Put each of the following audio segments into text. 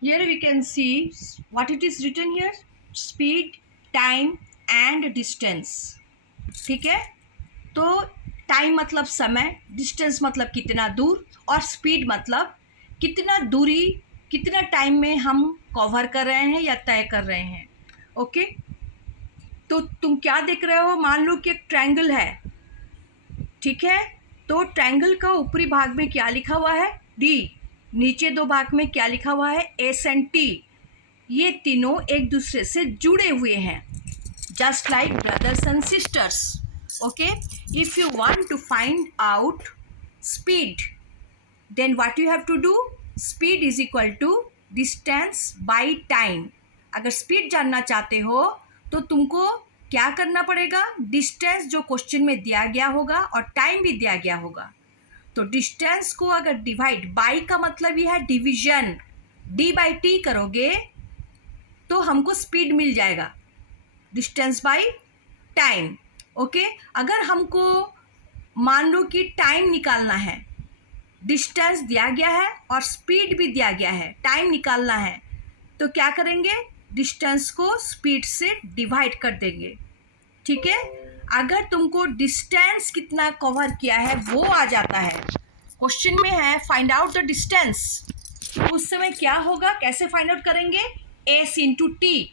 Here we can see what it is written here, speed, time and distance. ठीक है, तो time मतलब समय, डिस्टेंस मतलब कितना दूर, और स्पीड मतलब कितना दूरी कितना टाइम में हम कवर कर रहे हैं या तय कर रहे हैं. ओके, तो तुम क्या देख रहे हो, मान लो कि एक ट्रायंगल है. ठीक है, तो ट्रायंगल का ऊपरी भाग में क्या लिखा हुआ है, डी. नीचे दो भाग में क्या लिखा हुआ है, एस एंड टी. ये तीनों एक दूसरे से जुड़े हुए हैं, just like brothers and sisters. Okay, if you want to find out speed, then what you have to do, speed is equal to distance by time. अगर स्पीड जानना चाहते हो तो तुमको क्या करना पड़ेगा, डिस्टेंस जो क्वेश्चन में दिया गया होगा और टाइम भी दिया गया होगा. तो डिस्टेंस को अगर डिवाइड बाई का मतलब यह है डिवीजन, डी बाई टी करोगे तो हमको स्पीड मिल जाएगा, डिस्टेंस बाई टाइम. ओके, अगर हमको मान लो कि टाइम निकालना है, डिस्टेंस दिया गया है और स्पीड भी दिया गया है, टाइम निकालना है, तो क्या करेंगे, डिस्टेंस को स्पीड से डिवाइड कर देंगे. ठीक है, अगर तुमको डिस्टेंस कितना कवर किया है वो आ जाता है, क्वेश्चन में है फाइंड आउट द डिस्टेंस, उस समय क्या होगा, कैसे फाइंड आउट करेंगे, एस इंटू टी.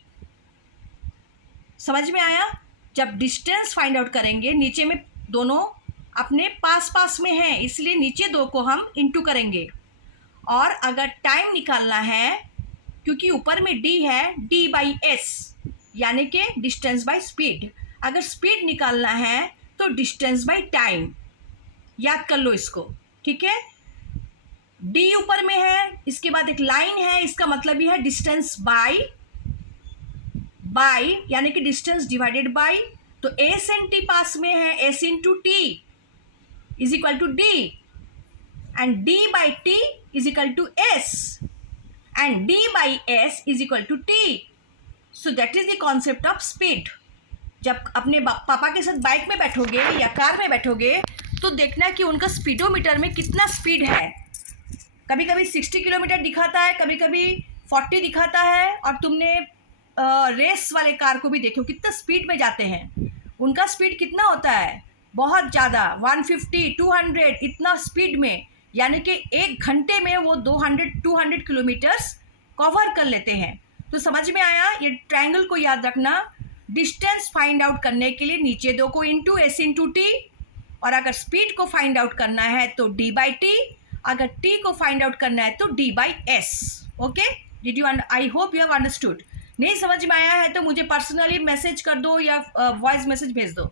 समझ में आया, जब डिस्टेंस फाइंड आउट करेंगे, नीचे में दोनों अपने पास पास में हैं इसलिए नीचे दो को हम इंटू करेंगे, और अगर टाइम निकालना है क्योंकि ऊपर में डी है, डी बाई एस यानी कि डिस्टेंस बाई स्पीड. अगर स्पीड निकालना है तो डिस्टेंस बाई टाइम, याद कर लो इसको. ठीक है, डी ऊपर में है, इसके बाद एक लाइन है, इसका मतलब यह है डिस्टेंस बाई यानी कि डिस्टेंस डिवाइडेड बाई. तो एस एंड टी पास में है, S into T is equal to D, and D by T is equal to S, and D by S is equal to T. So that is the concept of speed. जब अपने पापा के साथ bike में बैठोगे या car में बैठोगे तो देखना कि उनका स्पीडोमीटर में कितना स्पीड है. कभी कभी 60 किलोमीटर दिखाता है, कभी कभी 40 दिखाता है, और तुमने रेस वाले कार को भी देखो कितना स्पीड में जाते हैं, उनका स्पीड कितना होता है, बहुत ज़्यादा, 150 200 इतना स्पीड में, यानी कि एक घंटे में वो 200 किलोमीटर्स कवर कर लेते हैं. तो समझ में आया, ये ट्रायंगल को याद रखना, डिस्टेंस फाइंड आउट करने के लिए नीचे दो को इंटू एस इंटू टी, और अगर स्पीड को फाइंड आउट करना है तो डी बाई टी, अगर टी को फाइंड आउट करना है तो D by S. Okay, did you, I hope you have understood. नहीं समझ में आया है तो मुझे पर्सनली मैसेज कर दो या वॉइस मैसेज भेज दो.